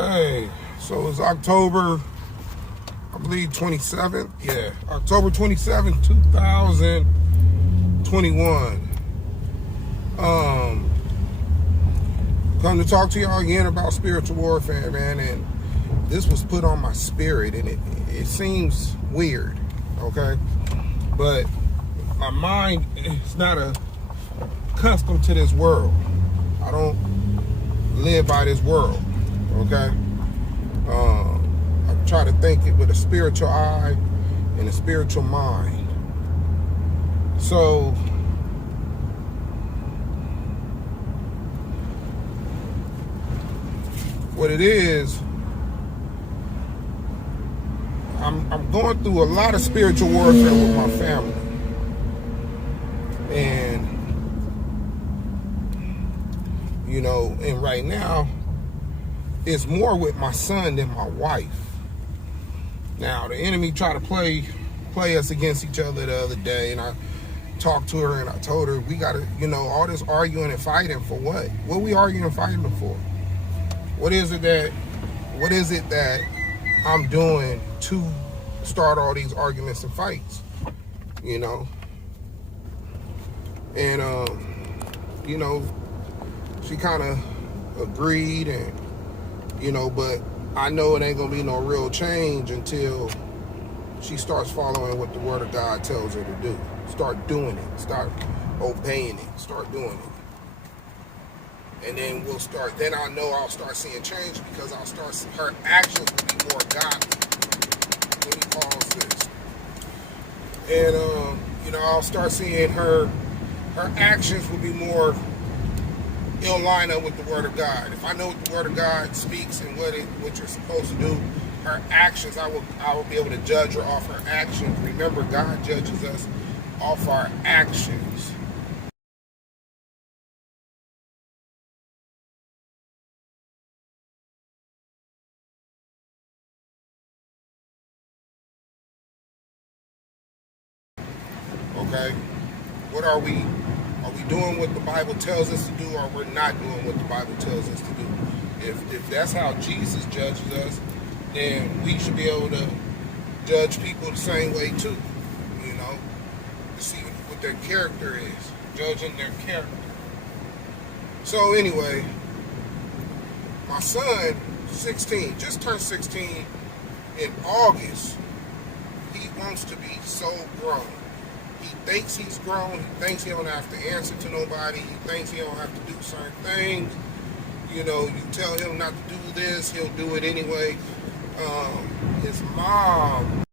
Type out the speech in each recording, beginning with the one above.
Hey, so it's October, I believe 27th. Yeah, October 27th, 2021. Come to talk to y'all again about spiritual warfare, man. And this was put on my spirit, and it seems weird, okay? But my mind is not accustomed to this world. I don't live by this world, okay? I try to think it with a spiritual eye and a spiritual mind. So what it is, I'm going through a lot of spiritual warfare with my family. And, you know, and right now, it's more with my son than my wife. Now, the enemy tried to play us against each other the other day, and I talked to her and I told her, we got to, you know, all this arguing and fighting for what? What are we arguing and fighting for? What is it that I'm doing to start all these arguments and fights, you know? And, you know, she kind of agreed, and, you know, but I know it ain't going to be no real change until she starts following what the Word of God tells her to do. Start doing it. Start obeying it. Start doing it. And then then I know I'll start seeing change, because her actions will be more godly. Let me pause this. And, you know, I'll start seeing her actions will be more, it'll line up with the Word of God. If I know what the Word of God speaks and what you're supposed to do, her actions, I will be able to judge her off her actions. Remember, God judges us off our actions. Okay? What are we doing what the Bible tells us to do, or we're not doing what the Bible tells us to do? If that's how Jesus judges us, then we should be able to judge people the same way too, you know, to see what their character is, judging their character. So anyway, my son, 16, just turned 16 in August. He wants to be so grown. He thinks he's grown. He thinks he don't have to answer to nobody. He thinks he don't have to do certain things. You know, you tell him not to do this, he'll do it anyway. His mom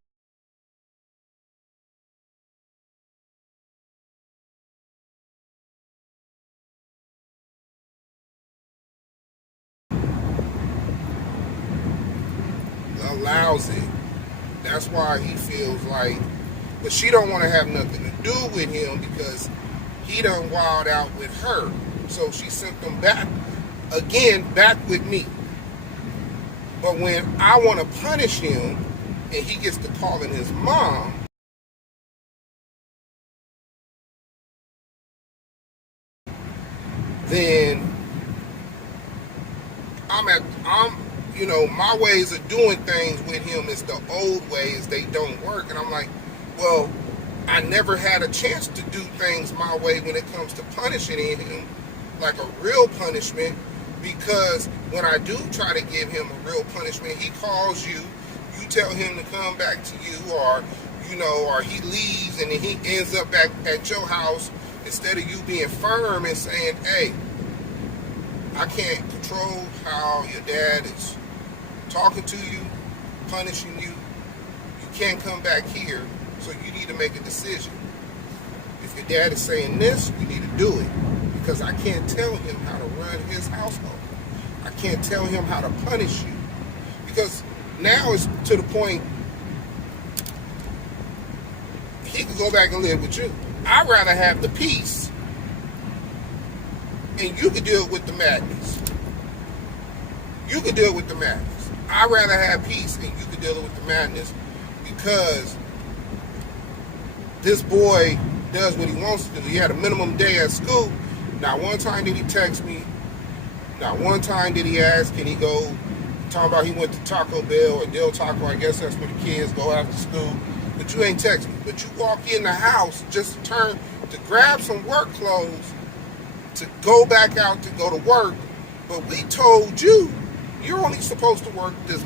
allows it. That's why he feels like, but she don't want to have nothing to do with him, because he done wild out with her. So she sent them back with me. But when I want to punish him and he gets to calling his mom, then you know, my ways of doing things with him is the old ways. They don't work. And I'm like, well, I never had a chance to do things my way when it comes to punishing him, like a real punishment, because when I do try to give him a real punishment, he calls you, you tell him to come back to you, or, you know, or he leaves and then he ends up back at your house, instead of you being firm and saying, hey, I can't control how your dad is talking to you, punishing you. You can't come back here, so you need to make a decision. If your dad is saying this, we need to do it, because I can't tell him how to run his household. I can't tell him how to punish you, because now it's to the point he could go back and live with you. I'd rather have the peace, and you could deal with the madness. You could deal with the madness. I'd rather have peace, and you could deal with the madness, because this boy does what he wants to do. He had a minimum day at school. Not one time did he text me. Not one time did he ask, can he go talking about he went to Taco Bell or Del Taco. I guess that's where the kids go after school. But you ain't text me. But you walk in the house just to grab some work clothes to go back out to go to work. But we told you you're only supposed to work this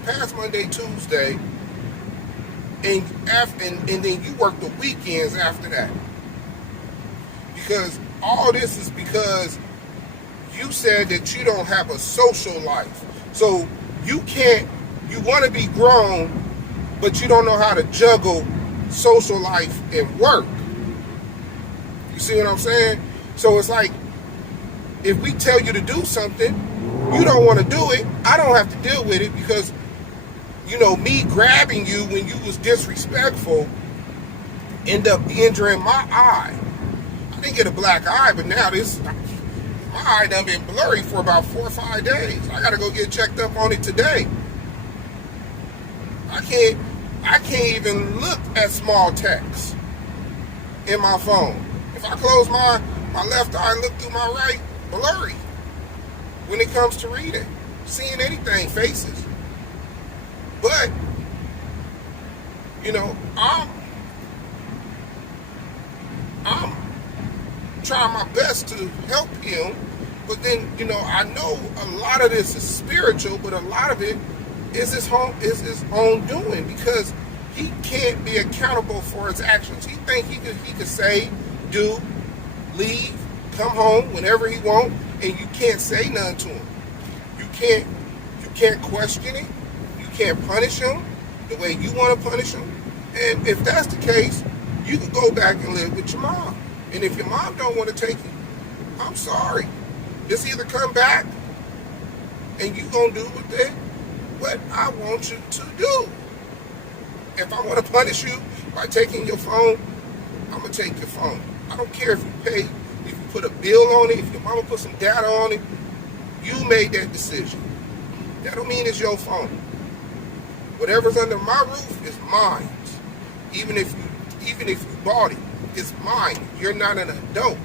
past Monday, Tuesday, and then you work the weekends after that. Because all this is because you said that you don't have a social life. So you want to be grown, but you don't know how to juggle social life and work. You see what I'm saying? So it's like, if we tell you to do something, you don't want to do it, I don't have to deal with it because, me grabbing you when you was disrespectful end up injuring my eye. I didn't get a black eye, but now my eye done been blurry for about 4 or 5 days. I gotta go get checked up on it today. I can't even look at small text in my phone. If I close my left eye and look through my right, blurry when it comes to reading, seeing anything, faces. But, I'm trying my best to help him, but then, I know a lot of this is spiritual, but a lot of it is his own doing, because he can't be accountable for his actions. He think he could say, do, leave, come home whenever he want, and you can't say nothing to him. You can't question it. You can't punish him the way you want to punish him. And if that's the case, you can go back and live with your mom. And if your mom don't want to take you, I'm sorry. Just either come back and you gonna do what I want you to do. If I want to punish you by taking your phone, I'm gonna take your phone. I don't care if you pay, if you put a bill on it, if your mama put some data on it. You made that decision. That don't mean it's your phone. Whatever's under my roof is mine. Even if you bought it, it's mine. You're not an adult.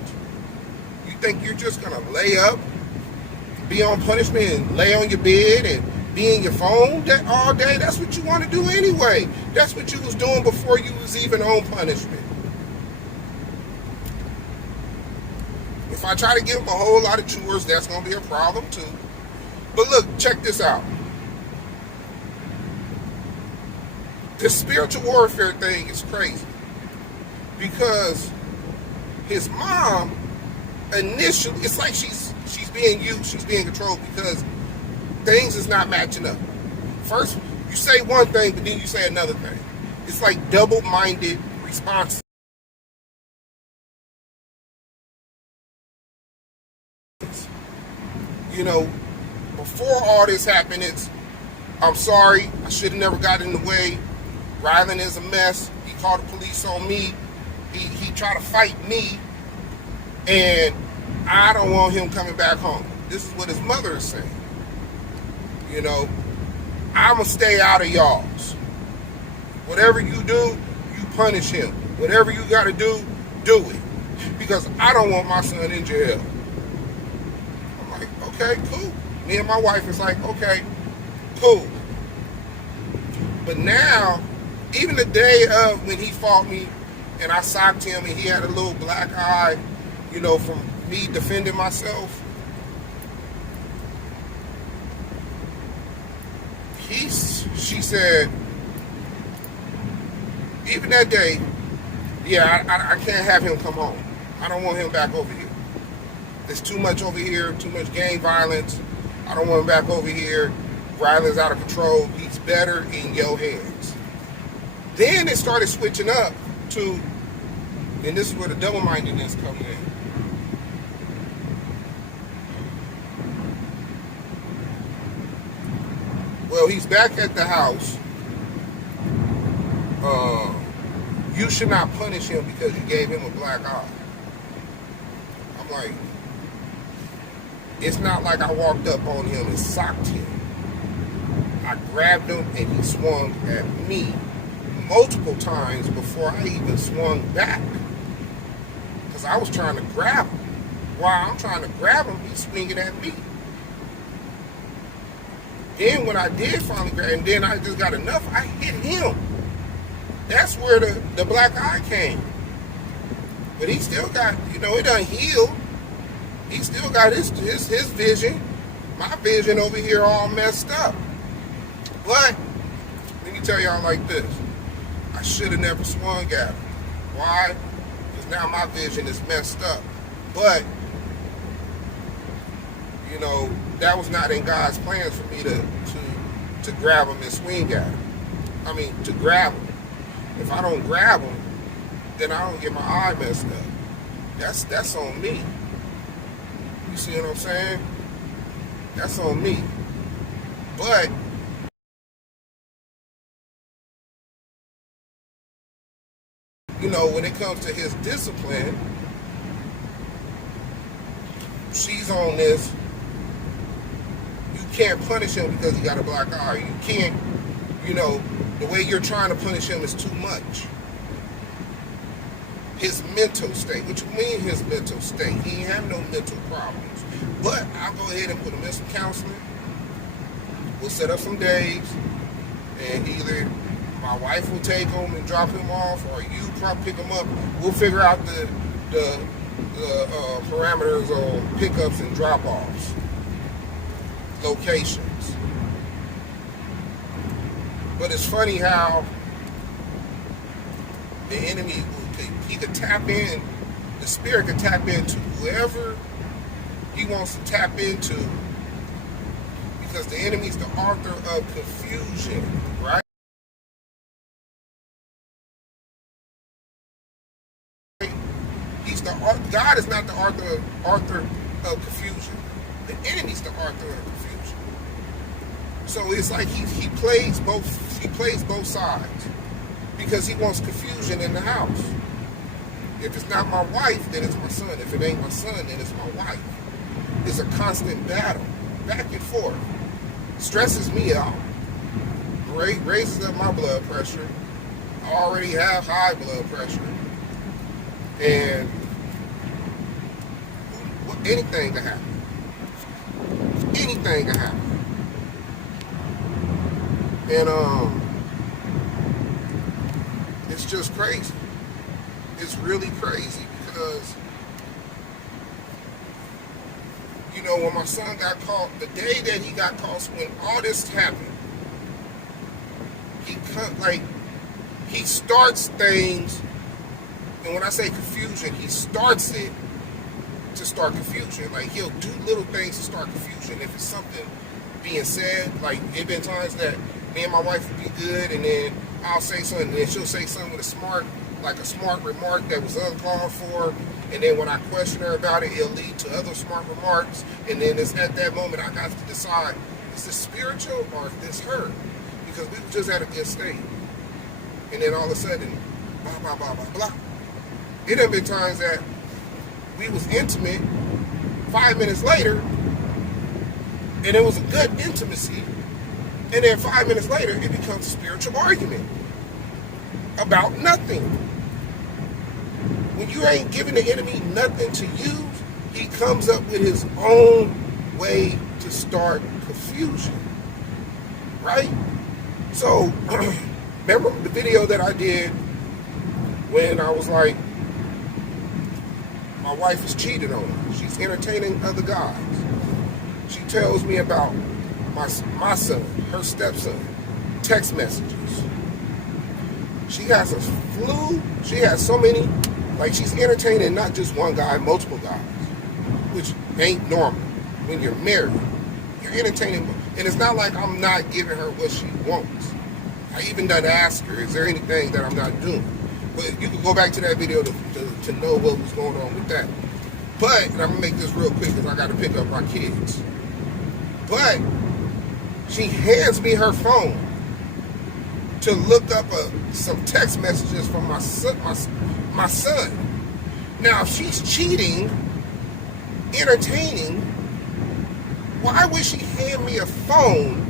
You think you're just gonna lay up, be on punishment, and lay on your bed and be in your phone all day? That's what you want to do anyway. That's what you was doing before you was even on punishment. If I try to give him a whole lot of chores, that's gonna be a problem too. But look, check this out. This spiritual warfare thing is crazy, because his mom initially, it's like she's being used, she's being controlled, because things is not matching up. First, you say one thing, but then you say another thing. It's like double-minded responses. Before all this happened, I'm sorry, I should have never got in the way. Rylan is a mess. He called the police on me. He tried to fight me, and I don't want him coming back home. This is what his mother is saying. I'm going to stay out of y'all's. Whatever you do, you punish him. Whatever you got to do it. Because I don't want my son in jail. I'm like, okay, cool. Me and my wife is like, okay, cool. But now, even the day of when he fought me and I socked him and he had a little black eye, from me defending myself, she said, even that day, yeah, I can't have him come home. I don't want him back over here. There's too much over here, too much gang violence. I don't want him back over here. Rylan's out of control. He's better in your hands. Then it started switching up to, and this is where the double-mindedness comes in. Well, he's back at the house. You should not punish him because you gave him a black eye. I'm like, it's not like I walked up on him and socked him. I grabbed him and he swung at me multiple times before I even swung back, because I was trying to grab him. While I'm trying to grab him, he's swinging at me. Then when I did finally grab, and then I just got enough, I hit him. That's where the black eye came. But he still got, it done healed. He still got his vision. My vision over here all messed up. But let me tell y'all like this. I should have never swung at him. Why? Because now my vision is messed up. But, that was not in God's plans for me to grab him and swing at him. I mean, to grab him. If I don't grab him, then I don't get my eye messed up. That's on me. You see what I'm saying? That's on me. But when it comes to his discipline, she's on this. You can't punish him because he got a black eye. You can't, the way you're trying to punish him is too much. His mental state. What you mean his mental state? He ain't have no mental problems. But I'll go ahead and put him in some counseling. We'll set up some days, and either my wife will take him and drop him off, or you probably pick him up. We'll figure out the parameters on pickups and drop-offs, locations. But it's funny how the enemy, he could tap in, the spirit could tap into whoever he wants to tap into, because the enemy's the author of confusion, right? God is not the author of confusion. The enemy's the author of confusion. So it's like he plays both sides, because he wants confusion in the house. If it's not my wife, then it's my son. If it ain't my son, then it's my wife. It's a constant battle, back and forth. Stresses me out. Raises up my blood pressure. I already have high blood pressure. And anything can happen. Anything can happen. And it's just crazy. It's really crazy because, when my son got caught, the day that he got caught, when all this happened, he starts things, and when I say confusion, he starts it to start confusion. Like, he'll do little things to start confusion. If it's something being said, like, it been times that me and my wife would be good, and then I'll say something, and then she'll say something with a smart remark that was uncalled for, and then when I question her about it, it'll lead to other smart remarks, and then it's at that moment I got to decide, is this spiritual or is this her? Because we just had a good state. And then all of a sudden, blah, blah, blah, blah, blah. It have been times that we was intimate 5 minutes later, and it was a good intimacy, and then 5 minutes later, it becomes a spiritual argument about nothing. When you ain't giving the enemy nothing to use, he comes up with his own way to start confusion, right? So, remember the video that I did when I was like, my wife is cheated on her. She's entertaining other guys. She tells me about my son, her stepson, text messages. She has a flu. She has so many, like, she's entertaining not just one guy, multiple guys, which ain't normal. When you're married, you're entertaining, and it's not like I'm not giving her what she wants. I even done ask her, is there anything that I'm not doing? But you can go back to that video to know what was going on with that. But, and I'm going to make this real quick because I got to pick up my kids. But, she hands me her phone to look up some text messages from my son. Now, if she's cheating, entertaining, why would she hand me a phone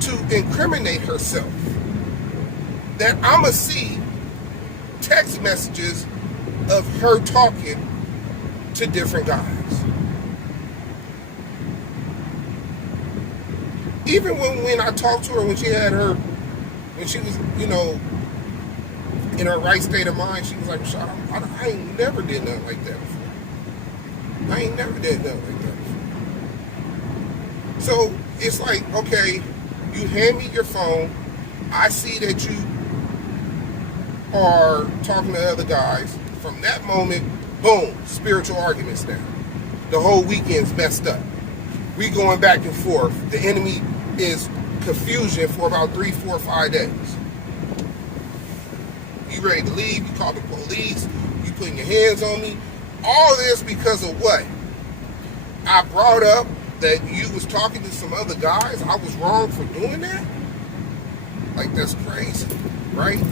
to incriminate herself? That I'ma see text messages of her talking to different guys. Even when I talked to her when she was, in her right state of mind, she was like, Rashad, I ain't never did nothing like that before. I ain't never did nothing like that before. So it's like, okay, you hand me your phone. I see that you are talking to other guys. From that moment, boom, spiritual arguments now. The whole weekend's messed up. We going back and forth. The enemy is confusion for about 3, 4, 5 days. You ready to leave? You call the police? You putting your hands on me? All this because of what? I brought up that you was talking to some other guys. I was wrong for doing that? Like, that's crazy, right?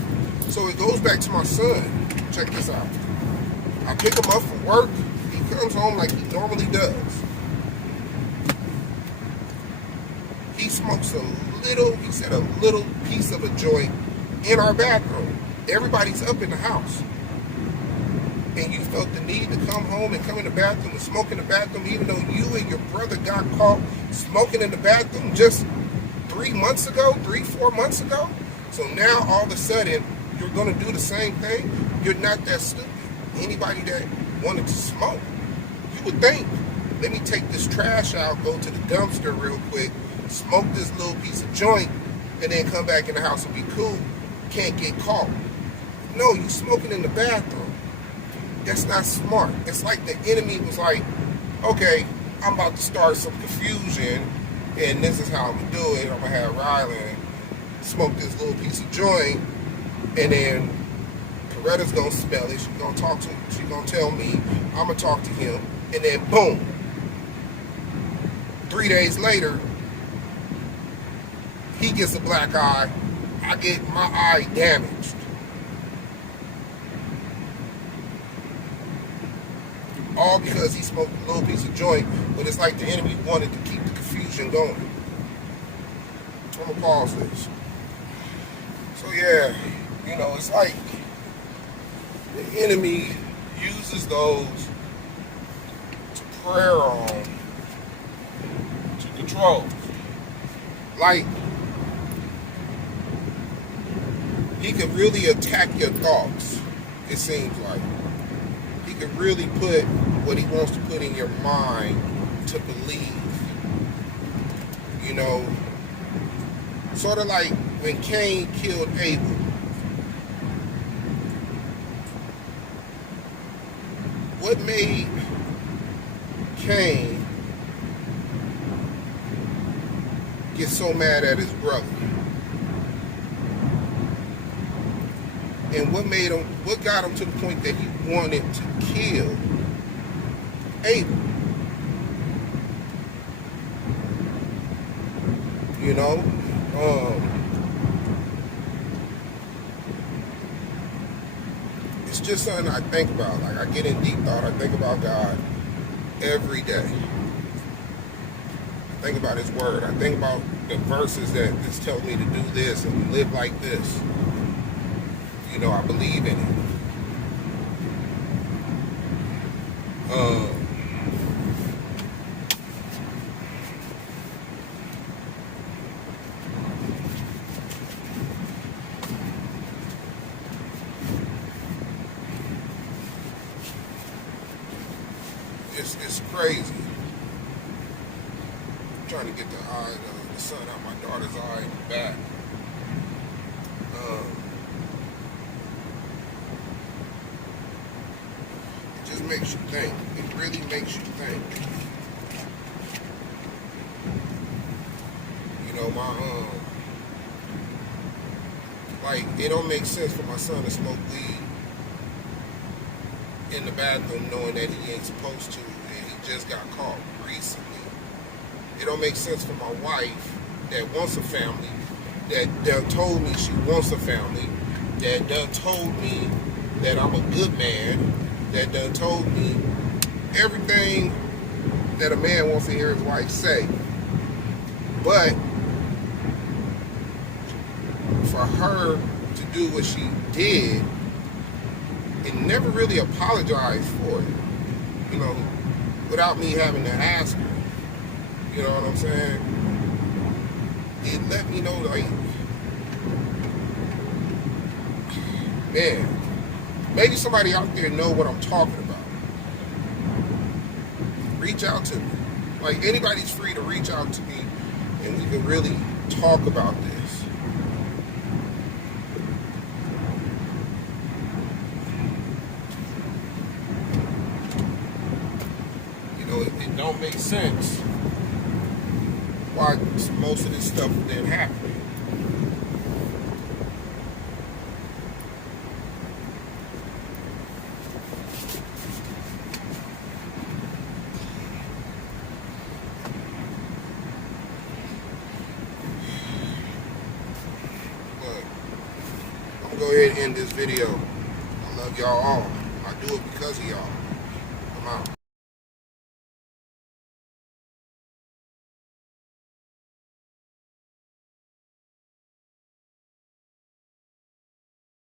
So it goes back to my son. Check this out. I pick him up from work. He comes home like he normally does. He smokes a little piece of a joint in our bathroom. Everybody's up in the house. And you felt the need to come home and come in the bathroom and smoke in the bathroom, even though you and your brother got caught smoking in the bathroom just 3 months ago, 3, 4 months ago. So now all of a sudden you're going to do the same thing. You're not that stupid. Anybody that wanted to smoke, you would think, let me take this trash out, go to the dumpster real quick, smoke this little piece of joint, and then come back in the house and be cool. Can't get caught. No, you smoking in the bathroom. That's not smart. It's like the enemy was like, okay, I'm about to start some confusion, and this is how I'm going to do it. I'm going to have Rylan smoke this little piece of joint, and then Coretta's going to smell it. She's going to talk to him. She's going to tell me. I'm going to talk to him, and then boom. 3 days later, he gets a black eye. I get my eye damaged. All because he smoked a little piece of joint, but it's like the enemy wanted to keep the confusion going. I'm gonna pause this. So yeah, it's like the enemy uses those to prayer on, to control. Like, he could really attack your thoughts, it seems like. He could really put what he wants to put in your mind to believe. Sort of like when Cain killed Abel. What made Cain get so mad at his brother? And what got him to the point that he wanted to kill Abel? It's just something I think about. Like, I get in deep thought. I think about God every day. I think about His Word. I think about the verses that is telling me to do this and live like this. I believe in it. It's crazy. I'm trying to get the sun out my daughter's eye in the back. It makes you think. It really makes you think. Like, it don't make sense for my son to smoke weed in the bathroom knowing that he ain't supposed to, and he just got caught recently. It don't make sense for my wife that wants a family, that done told me she wants a family, that done told me that I'm a good man, that done told me everything that a man wants to hear his wife say. But for her to do what she did and never really apologized for it, without me having to ask her. You know what I'm saying? it let me know, like, man, maybe somebody out there know what I'm talking about. Reach out to me. Like, anybody's free to reach out to me, and we can really talk about this. You know, it don't make sense why most of this stuff didn't happen. I'm gonna go ahead and end this video. I love y'all all. I do it because of y'all. I'm out.